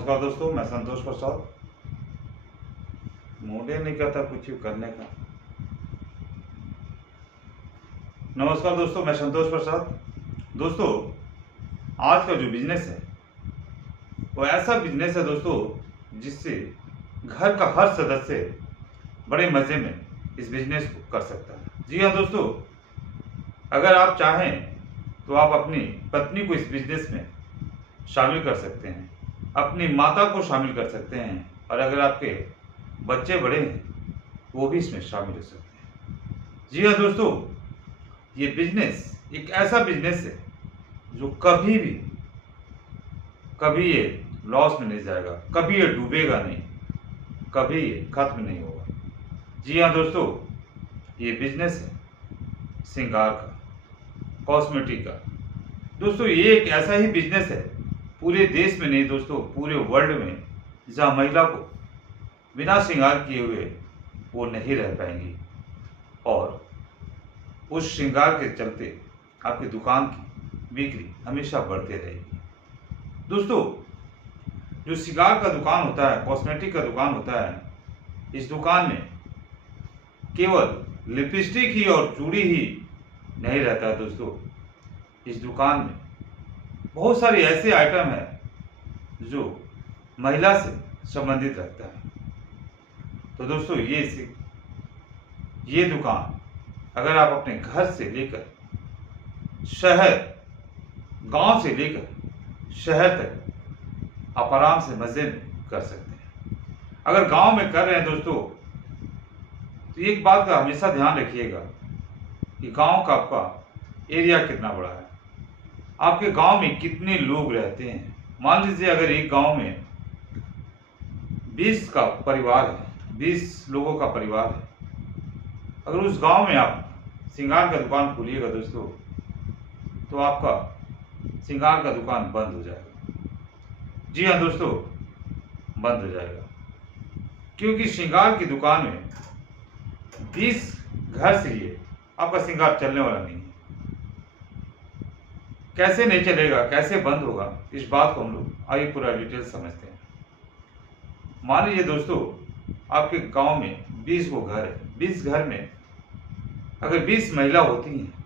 नमस्कार दोस्तों, मैं संतोष प्रसाद। मूड ही नहीं करता कुछ करने का। नमस्कार दोस्तों, मैं संतोष प्रसाद। दोस्तों, आज का जो बिजनेस है वो ऐसा बिजनेस है दोस्तों, जिससे घर का हर सदस्य बड़े मज़े में इस बिजनेस को कर सकता है। जी हाँ दोस्तों, अगर आप चाहें तो आप अपनी पत्नी को इस बिजनेस में शामिल कर सकते हैं, अपनी माता को शामिल कर सकते हैं, और अगर आपके बच्चे बड़े हैं वो भी इसमें शामिल हो सकते हैं। जी हाँ दोस्तों, ये बिजनेस एक ऐसा बिजनेस है जो कभी ये लॉस में नहीं जाएगा, कभी ये डूबेगा नहीं, कभी ये खत्म नहीं होगा। जी हाँ दोस्तों, ये बिजनेस है श्रृंगार का, कॉस्मेटिक का। दोस्तों, ये एक ऐसा ही बिजनेस है पूरे देश में नहीं दोस्तों, पूरे वर्ल्ड में, जहाँ महिला को बिना श्रृंगार किए हुए वो नहीं रह पाएंगी, और उस श्रृंगार के चलते आपकी दुकान की बिक्री हमेशा बढ़ते रहेगी। दोस्तों, जो श्रृंगार का दुकान होता है, कॉस्मेटिक का दुकान होता है, इस दुकान में केवल लिपस्टिक ही और चूड़ी ही नहीं रहता है दोस्तों। इस दुकान में बहुत सारे ऐसे आइटम हैं जो महिला से संबंधित रखता है। तो दोस्तों, ये दुकान अगर आप अपने घर से लेकर शहर, गांव से लेकर शहर तक आप आराम से मजे में कर सकते हैं। अगर गांव में कर रहे हैं दोस्तों, तो एक बात का हमेशा ध्यान रखिएगा कि गांव का आपका एरिया कितना बड़ा है, आपके गांव में कितने लोग रहते हैं। मान लीजिए अगर एक गांव में 20 का परिवार है, 20 लोगों का परिवार है, अगर उस गांव में आप श्रृंगार का दुकान खोलिएगा दोस्तों, तो आपका श्रृंगार का दुकान बंद हो जाएगा। जी हाँ दोस्तों, बंद हो जाएगा, क्योंकि श्रृंगार की दुकान में 20 घर से लिए आपका श्रृंगार चलने वाला नहीं है। कैसे नहीं चलेगा, कैसे बंद होगा, इस बात को हम लोग आइए पूरा डिटेल समझते हैं। मान लीजिए दोस्तों, आपके गांव में 20 वो घर है, 20 घर में अगर 20 महिला होती हैं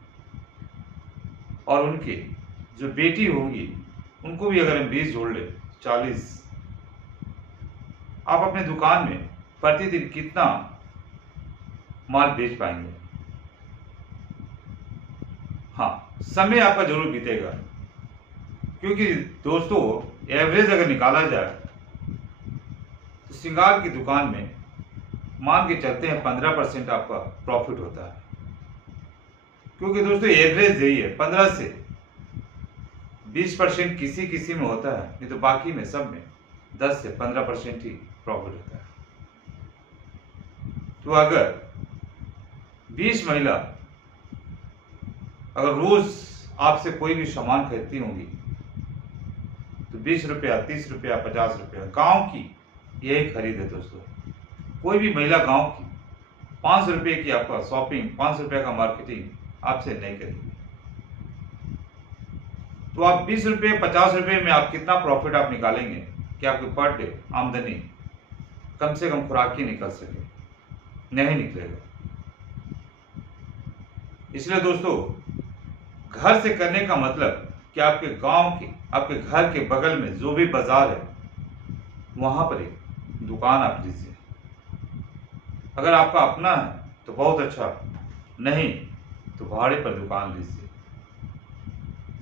और उनकी जो बेटी होंगी उनको भी अगर हम 20 जोड़ ले 40, आप अपने दुकान में प्रतिदिन कितना माल बेच पाएंगे। हाँ, समय आपका जरूर बीतेगा, क्योंकि दोस्तों एवरेज अगर निकाला जाए तो श्रृंगार की दुकान में मान के चलते हैं 15% आपका प्रॉफिट होता है। क्योंकि दोस्तों एवरेज यही है, 15 से 20% किसी किसी में होता है, नहीं तो बाकी में सब में 10 से 15% ही प्रॉफिट होता है। तो अगर 20 महिला अगर रोज आपसे कोई भी सामान खरीदती होंगी तो 20 रुपया, 30 रुपया, 50 रुपया, गांव की यही खरीद है दोस्तों। कोई भी महिला गांव की 5 रुपये की आपका शॉपिंग, 5 रुपये का मार्केटिंग आपसे नहीं करेगी। तो आप 20 रुपये, 50 रुपये में आप कितना प्रॉफिट आप निकालेंगे कि आपके पर डे आमदनी कम से कम खुराक की निकल सके? नहीं निकलेगा। इसलिए दोस्तों, घर से करने का मतलब कि आपके गांव के, आपके घर के बगल में जो भी बाजार है वहां पर एक दुकान आप लीजिए। अगर आपका अपना है तो बहुत अच्छा, नहीं तो भाड़े पर दुकान लीजिए।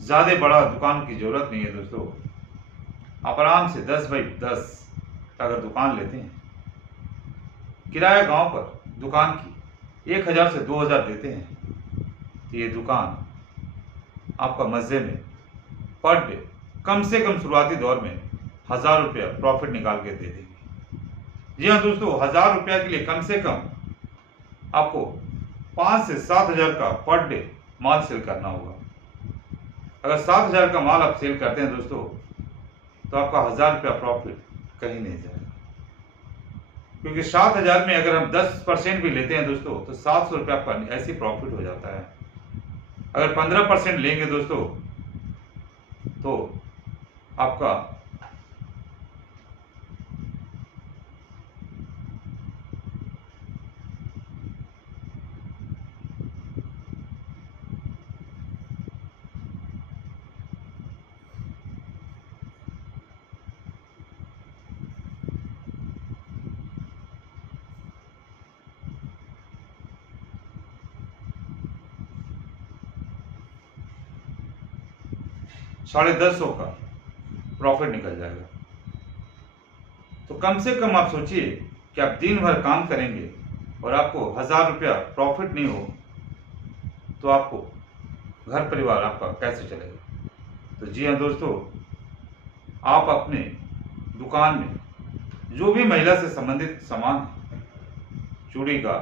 ज्यादा बड़ा दुकान की जरूरत नहीं है दोस्तों। आप आराम से 10 बाई 10 अगर दुकान लेते हैं, किराया गांव पर दुकान की 1000 से 2000 देते हैं, तो ये दुकान आपका मजे में पर डे कम से कम शुरुआती दौर में 1000 रुपया प्रॉफिट निकाल के दे देगी। जी हाँ दोस्तों, 1000 रुपया के लिए कम से कम आपको 5 से 7000 का पर डे माल सेल करना होगा। अगर 7000 का माल आप सेल करते हैं दोस्तों, तो आपका 1000 रुपया प्रॉफिट कहीं नहीं जाएगा। क्योंकि 7000 में अगर हम 10% भी लेते हैं दोस्तों, तो 700 रुपया आपका ऐसे प्रॉफिट हो जाता है। अगर 15% लेंगे दोस्तों, तो आपका 150 का प्रॉफिट निकल जाएगा। तो कम से कम आप सोचिए कि आप दिन भर काम करेंगे और आपको 1000 रुपया प्रॉफिट नहीं हो तो आपको घर परिवार आपका कैसे चलेगा। तो जी हाँ दोस्तों, आप अपने दुकान में जो भी महिला से संबंधित सामान है, चूड़ी का,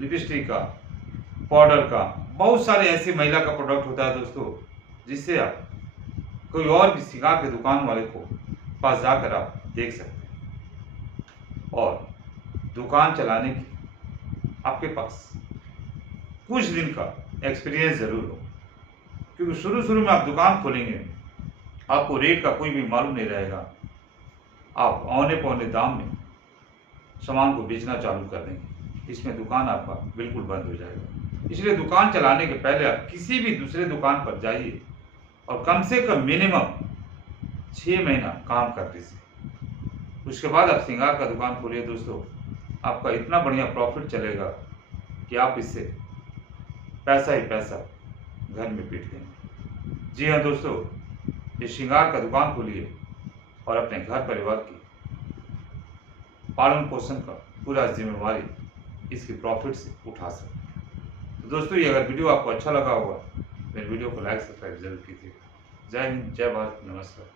लिपस्टिक का, पाउडर का, बहुत सारे ऐसी महिला का प्रोडक्ट होता है दोस्तों, जिससे आप कोई और भी श्रृंगार के दुकान वाले को पास जाकर आप देख सकते हैं और दुकान चलाने की आपके पास कुछ दिन का एक्सपीरियंस जरूर हो, क्योंकि शुरू में आप दुकान खोलेंगे, आपको रेट का कोई भी मालूम नहीं रहेगा। आप औने पौने दाम में सामान को बेचना चालू कर देंगे, इसमें दुकान आपका बिल्कुल बंद हो जाएगा। इसलिए दुकान चलाने के पहले आप किसी भी दूसरे दुकान पर जाइए और कम से कम मिनिमम 6 महीना काम कर दीजिए। उसके बाद आप श्रृंगार का दुकान खोलिए दोस्तों, आपका इतना बढ़िया प्रॉफिट चलेगा कि आप इससे पैसा ही पैसा घर में पीट देंगे। जी हाँ दोस्तों, ये श्रृंगार का दुकान खोलिए और अपने घर परिवार की पालन पोषण का पूरा जिम्मेवारी इसकी प्रॉफिट से उठा सकते हैं। तो दोस्तों, ये अगर वीडियो आपको अच्छा लगा होगा मेरे वीडियो को लाइक सब्सक्राइब जरूर कीजिएगा। जय हिंद, जय भारत, नमस्कार।